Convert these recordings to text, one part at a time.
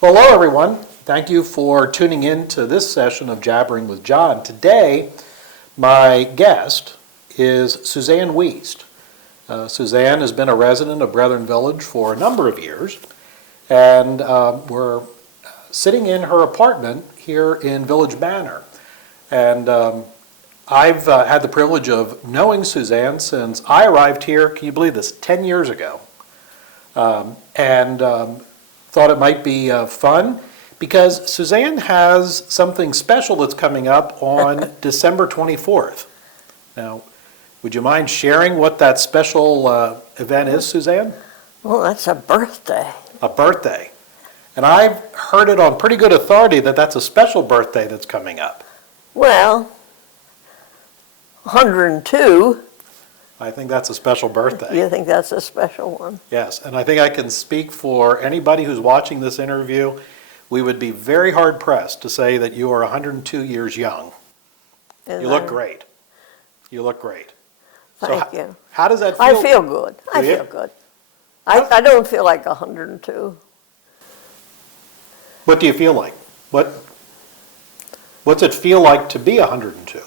Well, hello, everyone. Thank you for tuning in to this session of Jabbering with John. Today, my guest is Suzanne Wiest. Suzanne has been a resident of Brethren Village for a number of years, and we're sitting in her apartment here in Village Manor. And I've had the privilege of knowing Suzanne since I arrived here, can you believe this, 10 years ago. Thought it might be fun because Suzanne has something special that's coming up on December 24th. Now, would you mind sharing what that special event is, Suzanne? Well, that's a birthday. A birthday. And I've heard it on pretty good authority that that's a special birthday that's coming up. Well, 102. I think that's a special birthday. You think that's a special one? Yes, and I think I can speak for anybody who's watching this interview. We would be very hard pressed to say that you are 102 years young. You look great. You look great. Thank you. How does that feel? I feel good. I feel good. I don't feel like 102. What do you feel like? What's it feel like to be 102?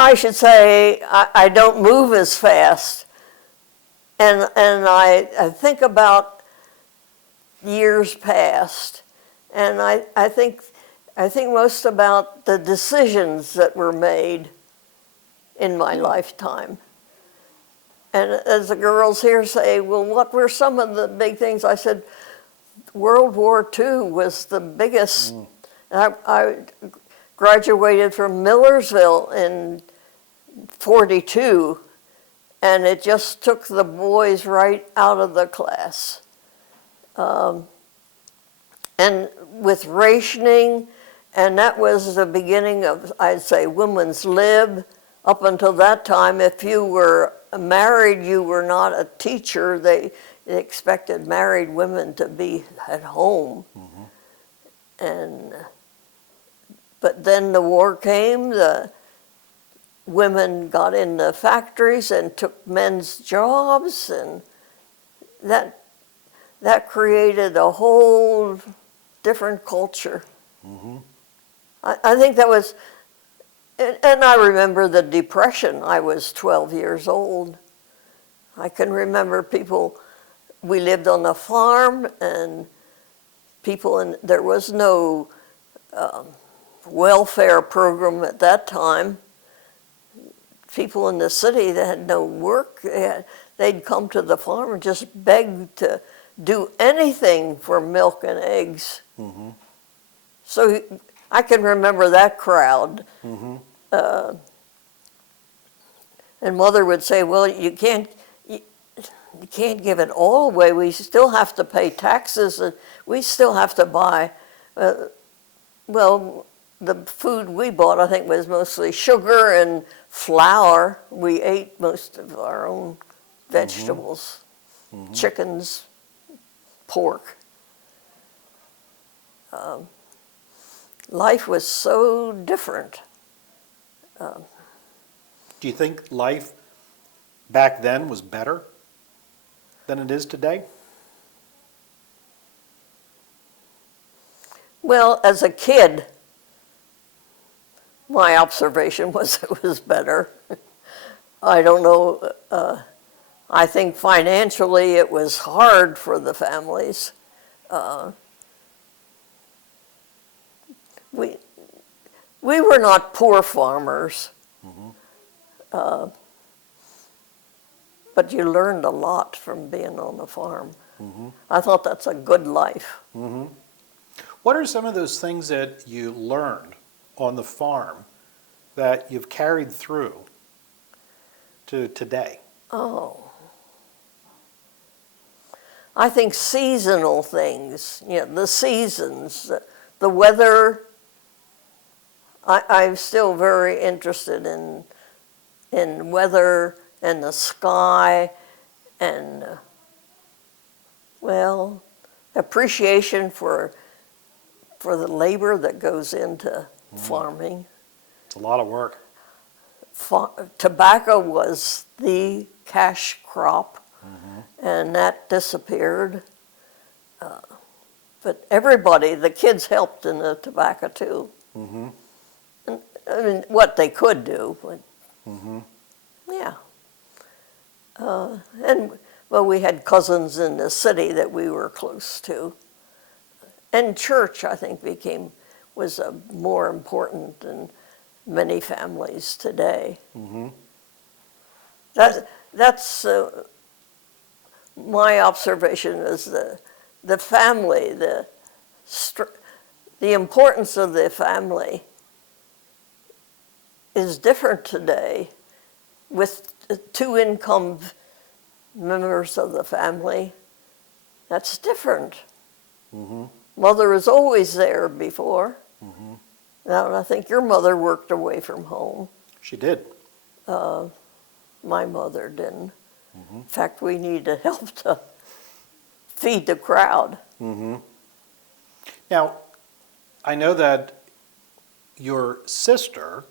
I should say I don't move as fast, and I think about years past, and I think most about the decisions that were made in my lifetime. And as the girls here say, well, what were some of the big things? I said, World War II was the biggest. I graduated from Millersville in 42, and it just took the boys right out of the class. And with rationing, and that was the beginning of, I'd say, women's lib. Up until that time, if you were married, you were not a teacher. They expected married women to be at home. But then the war came, the women got in the factories and took men's jobs, and that created a whole different culture. I think that was, and I remember the Depression. I was 12 years old. I can remember people, we lived on a farm, and there was no welfare program at that time. People in the city that had no work, they'd come to the farm and just beg to do anything for milk and eggs. So I can remember that crowd. And Mother would say, well, you can't give it all away. We still have to pay taxes, and we still have to buy, well, the food we bought, I think, was mostly sugar and flour. We ate most of our own vegetables, chickens, pork. Life was so different. Do you think life back then was better than it is today? Well, as a kid, my observation was it was better. I don't know. I think financially it was hard for the families. We were not poor farmers, but you learned a lot from being on the farm. I thought that's a good life. What are some of those things that you learned on the farm that you've carried through to today? Oh, I think seasonal things, the seasons, the weather. I'm still very interested in weather and the sky and, well, appreciation for the labor that goes into farming. It's a lot of work. Tobacco was the cash crop, and that disappeared. But everybody, the kids helped in the tobacco too. Mm-hmm. And, I mean, what they could do, but Mm-hmm. yeah. And well, we had cousins in the city that we were close to. And church, I think, was more important than many families today. Mm-hmm. That's my observation is the family, the importance of the family is different today with two income members of the family. That's different. Mm-hmm. Mother is always there before. Mm-hmm. Now, I think your mother worked away from home. She did. My mother didn't. Mm-hmm. In fact, we needed help to feed the crowd. Mm-hmm. Now, I know that your sister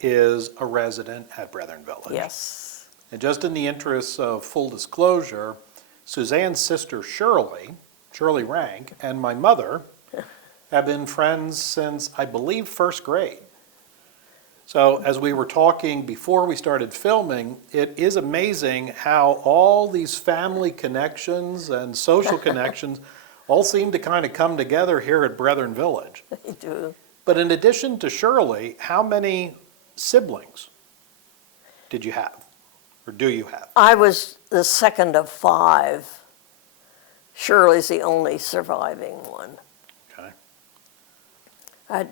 is a resident at Brethren Village. Yes. And just in the interests of full disclosure, Suzanne's sister Shirley Rank, and my mother have been friends since, I believe, first grade. So as we were talking before we started filming, it is amazing how all these family connections and social connections all seem to kind of come together here at Brethren Village. They do. But in addition to Shirley, how many siblings did you have, or do you have? I was the second of 5. Shirley's the only surviving one. Okay. I had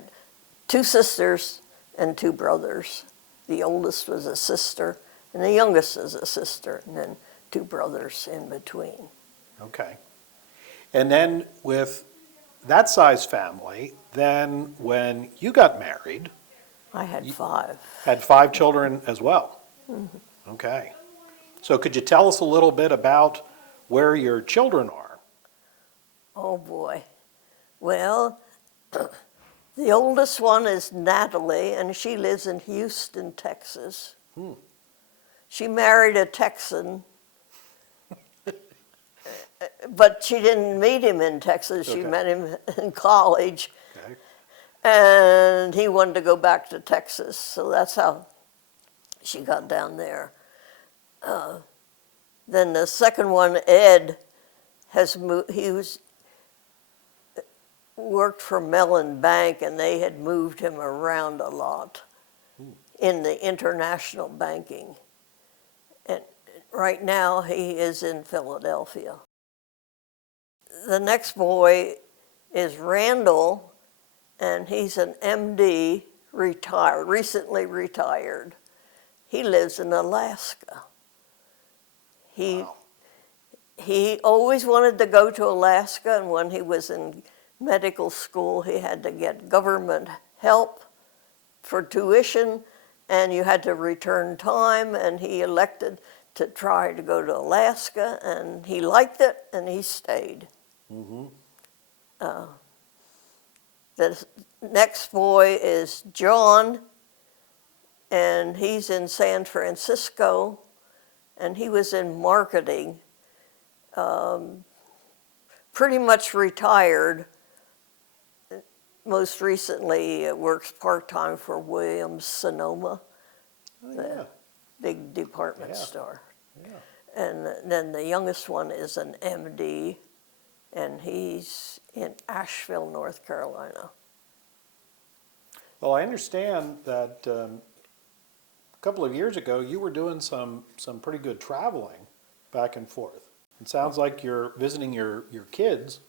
2 sisters and 2 brothers. The oldest was a sister, and the youngest is a sister, and then 2 brothers in between. Okay. And then with that size family, then when you got married, I had 5. had 5 children as well. Mm-hmm. Okay. So could you tell us a little bit about where your children are? Oh, boy. Well, the oldest one is Natalie, and she lives in Houston, Texas. She married a Texan, but she didn't meet him in Texas. She Okay. met him in college, Okay. and he wanted to go back to Texas, so that's how she got down there. Then the second one, Ed, has moved. Worked for Mellon Bank, and they had moved him around a lot in the international banking. And right now he is in Philadelphia. The next boy is Randall, and he's an MD, recently retired. He lives in Alaska. Wow. He always wanted to go to Alaska, and when he was in medical school, he had to get government help for tuition, and you had to return time, and he elected to try to go to Alaska, and he liked it, and he stayed. Mm-hmm. The next boy is John, and he's in San Francisco, and he was in marketing, pretty much retired. Most recently, works part-time for Williams-Sonoma, Oh, the yeah. big department Yeah. store. Yeah. And then the youngest one is an MD, and he's in Asheville, North Carolina. Well, I understand that a couple of years ago you were doing some pretty good traveling back and forth. It sounds like you're visiting your kids.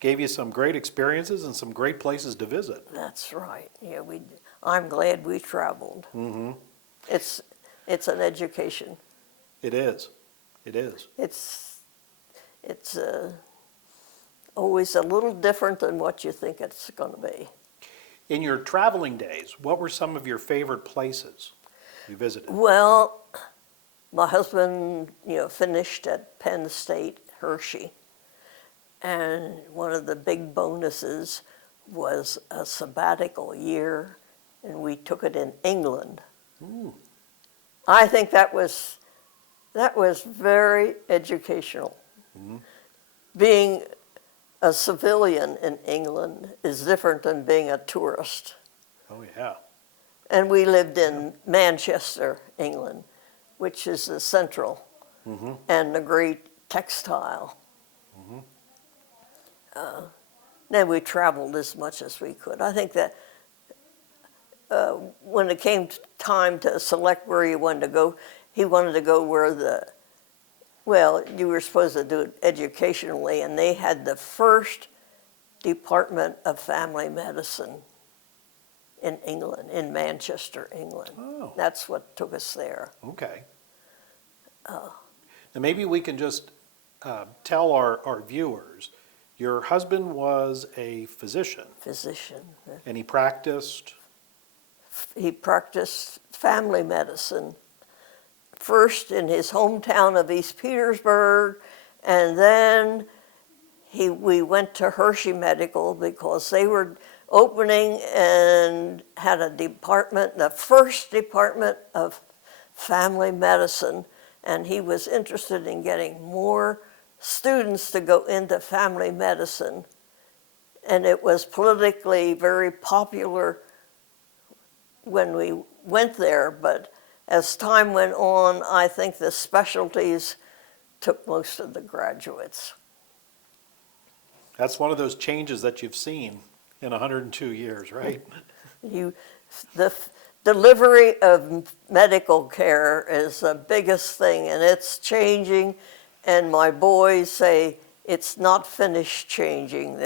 Gave you some great experiences and some great places to visit. That's right. Yeah, I'm glad we traveled. Mm-hmm. It's an education. It is. It is. It's always a little different than what you think it's going to be. In your traveling days, what were some of your favorite places you visited? Well, my husband, finished at Penn State, Hershey. And one of the big bonuses was a sabbatical year, and we took it in England. Ooh. I think that was very educational. Mm-hmm. Being a civilian in England is different than being a tourist. Oh, yeah. And we lived in Manchester, England, which is the central and the great textile. Then we traveled as much as we could. I think that when it came time to select where you wanted to go, he wanted to go where you were supposed to do it educationally, and they had the first department of family medicine in England, in Manchester, England. Oh. That's what took us there. Okay. Now maybe we can just tell our viewers, your husband was a physician. Physician. And he practiced? He practiced family medicine, first in his hometown of East Petersburg, and then we went to Hershey Medical because they were opening and had a department, the first department of family medicine, and he was interested in getting more students to go into family medicine. And it was politically very popular when we went there, but as time went on, I think the specialties took most of the graduates. That's one of those changes that you've seen in 102 years, right? The delivery of medical care is the biggest thing, and it's changing, and my boys say it's not finished changing.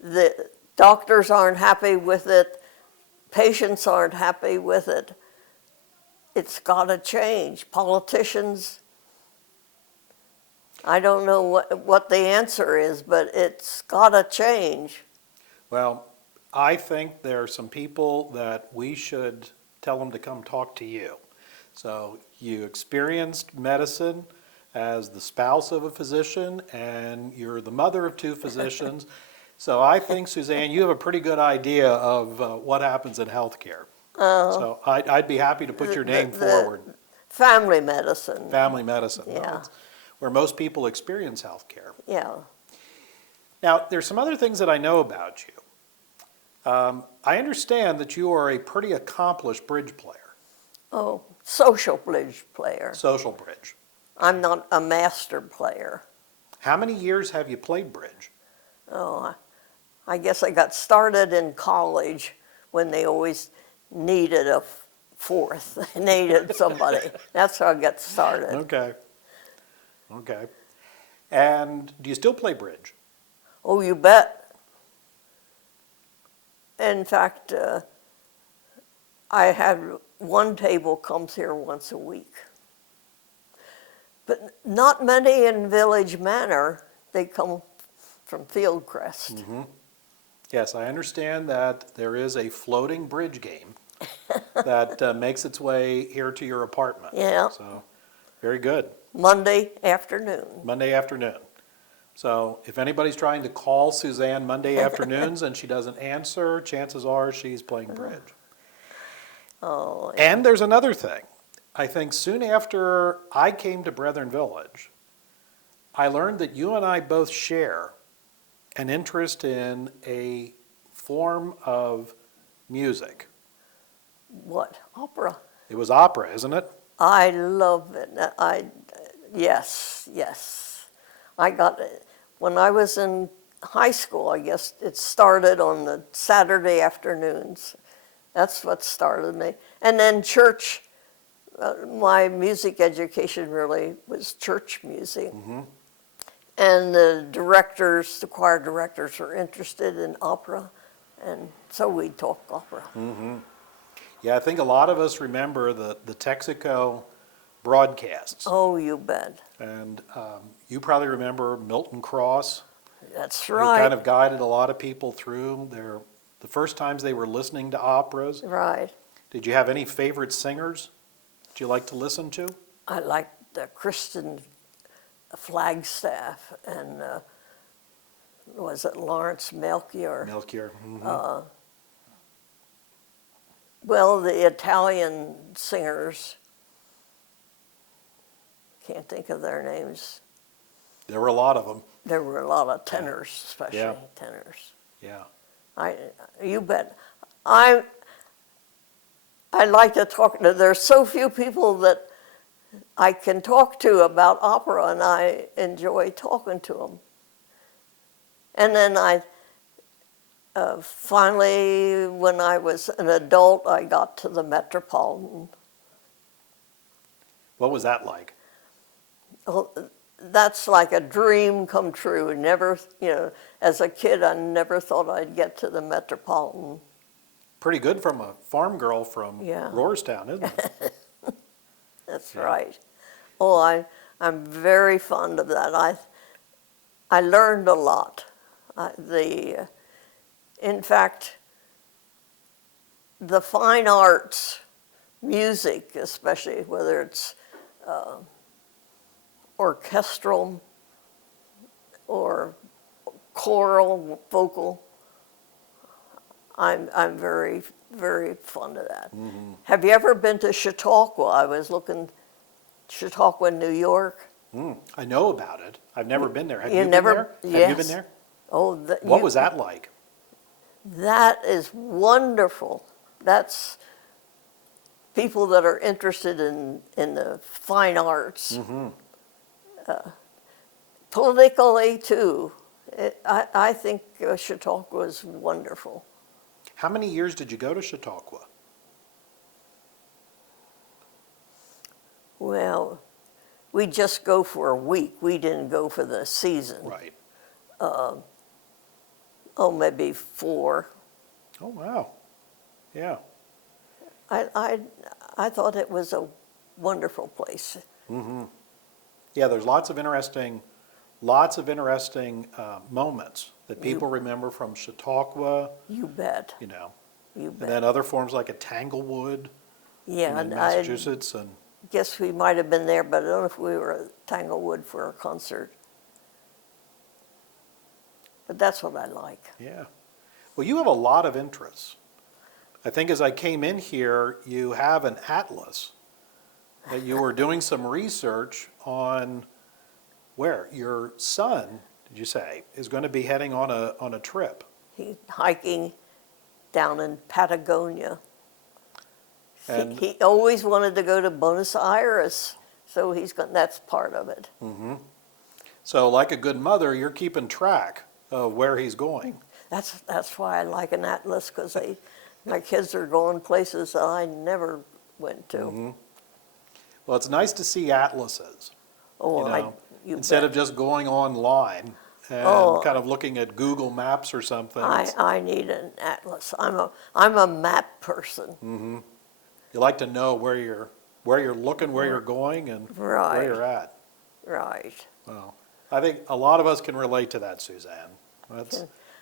The doctors aren't happy with it, patients aren't happy with it. It's got to change. Politicians, I don't know what the answer is, but it's got to change. Well, I think there are some people that we should tell them to come talk to you. So you experienced medicine as the spouse of a physician, and you're the mother of two physicians. So I think, Suzanne, you have a pretty good idea of what happens in healthcare. So I'd be happy to put your name forward. Family medicine. Family medicine. Yeah. Well, it's where most people experience healthcare. Yeah. Now, there's some other things that I know about you. I understand that you are a pretty accomplished bridge player. Oh, social bridge player. Social bridge. I'm not a master player. How many years have you played bridge? Oh, I guess I got started in college when they always needed a fourth. They needed somebody. That's how I got started. Okay. Okay. And do you still play bridge? Oh, you bet. In fact, I had one table comes here once a week. But not many in Village Manor. They come from Fieldcrest. Mm-hmm. Yes, I understand that there is a floating bridge game that makes its way here to your apartment. Yeah. So, very good. Monday afternoon. Monday afternoon. So if anybody's trying to call Suzanne Monday afternoons and she doesn't answer, chances are she's playing bridge. Oh, yeah. And there's another thing. I think soon after I came to Brethren Village, I learned that you and I both share an interest in a form of music. What? Opera. It was opera, isn't it? I love it. Yes. I got it. When I was in high school, I guess it started on the Saturday afternoons. That's what started me. And then church, my music education really was church music. Mm-hmm. And the choir directors were interested in opera, and so we'd talk opera. Mm-hmm. Yeah, I think a lot of us remember the Texaco broadcasts. Oh, you bet. And you probably remember Milton Cross. That's Who right. kind of guided a lot of people through the first times they were listening to operas. Right. Did you have any favorite singers that you like to listen to? I liked Kristen Flagstaff and was it Lawrence Melchior? Melchior. Mm-hmm. Well, the Italian singers, can't think of their names. There were a lot of them. There were a lot of tenors, especially Yeah. tenors. Yeah. You bet. I like to talk to, there's so few people that I can talk to about opera, and I enjoy talking to them. And then finally, when I was an adult, I got to the Metropolitan. What was that like? Oh, that's like a dream come true. Never, as a kid, I never thought I'd get to the Metropolitan. Pretty good from a farm girl from Yeah. Roarstown, isn't it? That's Yeah. right. Oh, I'm very fond of that. I learned a lot. In fact, the fine arts, music especially, whether it's orchestral or choral, vocal, I'm very, very fond of that. Mm-hmm. Have you ever been to Chautauqua? I was looking, Chautauqua, New York. I know about it. I've never been there. Have You you never- been there? yes. Have you been there? Oh, What was that like? That is wonderful. That's people that are interested in the fine arts. Mm-hmm. Politically, too. I think Chautauqua is wonderful. How many years did you go to Chautauqua? Well, we just go for a week. We didn't go for the season. Right. Maybe 4. Oh, wow. Yeah. I thought it was a wonderful place. Mm-hmm. Yeah, there's lots of interesting moments that people remember from Chautauqua, You bet. you know, You and bet. then other forms like at Tanglewood Yeah, in and Massachusetts. And guess we might have been there, but I don't know if we were at Tanglewood for a concert. But that's what I like. yeah. Well, you have a lot of interests. I think as I came in here, you have an atlas that you were doing some research on where your son, did you say, is going to be heading on a trip. He's hiking down in Patagonia. And- He always wanted to go to Buenos Aires, so that's part of it. Mm-hmm. So like a good mother, you're keeping track of where he's going. That's why I like an atlas, because my kids are going places that I never went to. Mm-hmm. Well, it's nice to see atlases, Oh, you know, you instead bet. of just going online and Oh. kind of looking at Google Maps or something. I need an atlas. I'm a map person. Mm-hmm. You like to know where you're looking, where you're going, and where Right. you're at. Right. Well, I think a lot of us can relate to that, Suzanne.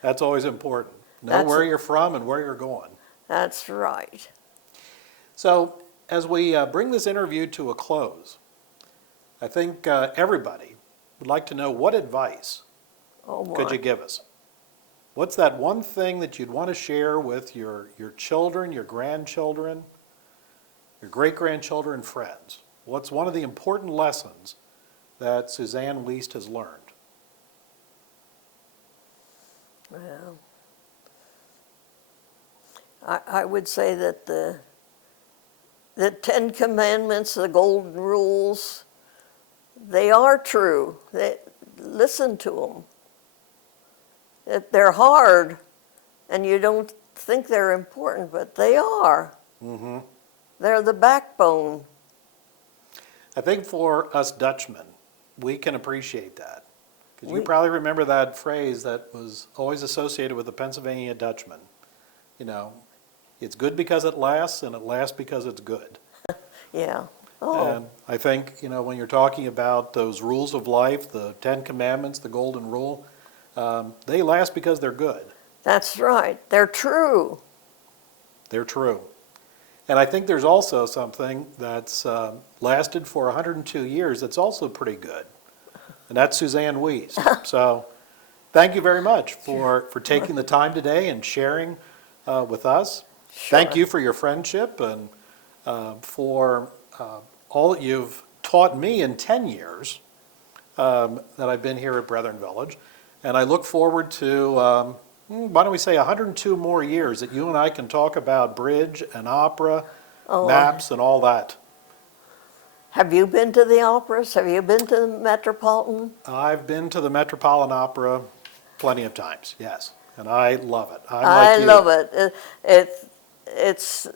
That's always important. Know That's where a- you're from and where you're going. That's right. So as we bring this interview to a close, I think everybody would like to know, what advice Oh, my. could you give us? What's that one thing that you'd want to share with your children, your grandchildren, your great-grandchildren, friends? What's one of the important lessons that Susanne Wiest has learned? Well, I would say that the 10 Commandments, the Golden Rules, they are true. Listen to them. They're hard, and you don't think they're important, but they are. Mm-hmm. They're the backbone. I think for us Dutchmen, we can appreciate that. Because you We- probably remember that phrase that was always associated with the Pennsylvania Dutchman. You know, it's good because it lasts, and it lasts because it's good. Yeah. Oh, And I think, when you're talking about those rules of life, the 10 Commandments, the Golden Rule, they last because they're good. that's right. They're true. They're true. And I think there's also something that's lasted for 102 years that's also pretty good, and that's Suzanne Wiest. So thank you very much for taking the time today and sharing with us. Thank Sure. you for your friendship and for all that you've taught me in 10 years that I've been here at Brethren Village. And I look forward to, why don't we say 102 more years that you and I can talk about bridge and opera, maps and all that. Have you been to the operas? Have you been to the Metropolitan? I've been to the Metropolitan Opera plenty of times, yes, and I love it. I love it. It's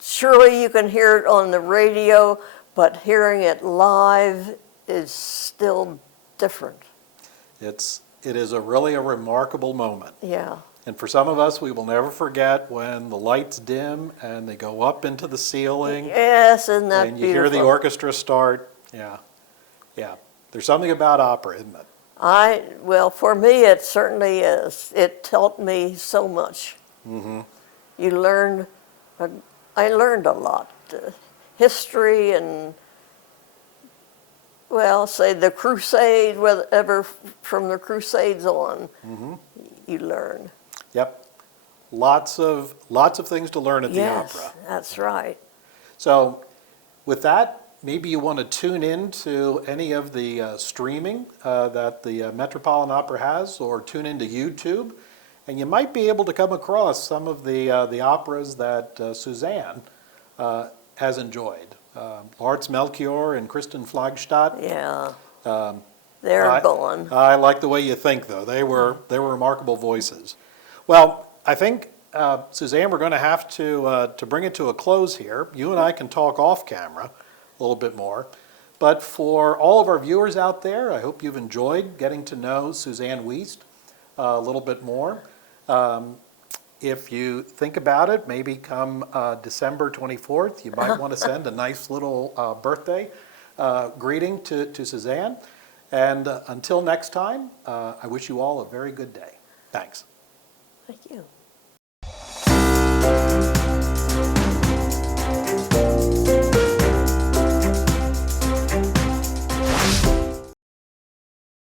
surely you can hear it on the radio, but hearing it live is still different. It is really a remarkable moment. Yeah. And for some of us, we will never forget when the lights dim and they go up into the ceiling. Yes, isn't that and you hear the beautiful? orchestra start. Yeah, yeah. There's something about opera, isn't it? Well, for me, it certainly is. It taught me so much. Mm-hmm. You learn, I learned a lot. History and, well, say the Crusade, whatever, from the Crusades on, you learn. Yep. Lots of things to learn at the opera. Yes, that's right. So with that, maybe you want to tune in to any of the streaming that the Metropolitan Opera has, or tune into YouTube, and you might be able to come across some of the operas that Suzanne has enjoyed. Lawrence Melchior and Kristen Flagstadt. Yeah, they're going. I like the way you think, though. They were remarkable voices. Well, I think, Suzanne, we're going to have to bring it to a close here. You and I can talk off camera a little bit more. But for all of our viewers out there, I hope you've enjoyed getting to know Susanne Wiest a little bit more. If you think about it, maybe come December 24th, you might want to send a nice little birthday greeting to Suzanne. And until next time, I wish you all a very good day. Thanks. Thank you.